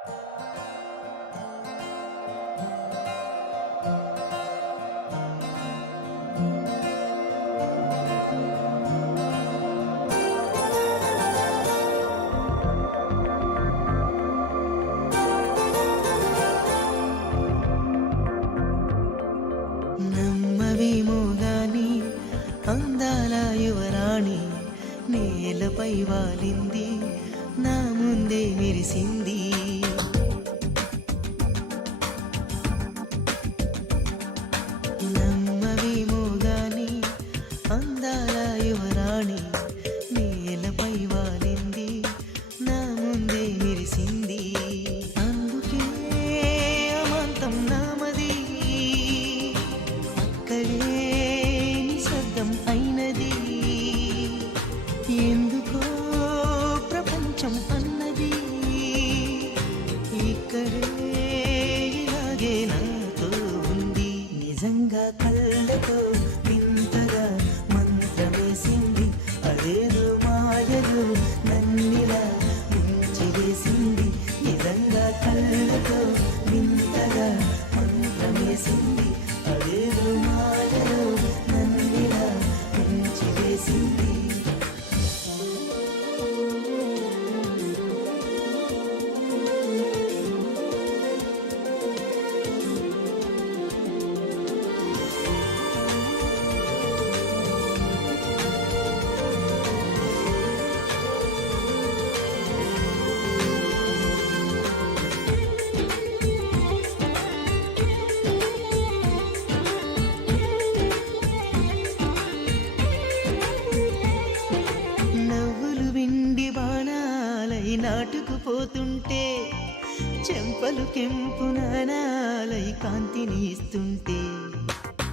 నమ్మవేమో గాని అందాల యువరాణి నేలపై వాలింది, నా ముందే మెరిసింది. నమ్మవేమో గాని అందాల యువరాణి నేలపై వాలింది, నా ముందే మెరిసింది. అందుకే అమాంతం నామది, అక్కడే నిశ్శబ్దం అయినది. ఎందుకో ప్రపంచం అన్నది ఇక్కడే ఇలాగే నాతో ఉంది. నిజంగా కళ్ళతో వింతగా మంత్రమేసింది, అదేదో మాయలో నన్నిలా ముంచివేసింది. నిజంగా కళ్ళతో వింతగా మంత్రమేసింది, అదేదో మాయలో నన్నిలా ముంచివేసింది. నవ్వులు విండి బాణాలై నాటుకుపోతుంటే, చెంపలు కెంపు నాణాలై కాంతిని ఇస్తుంటే,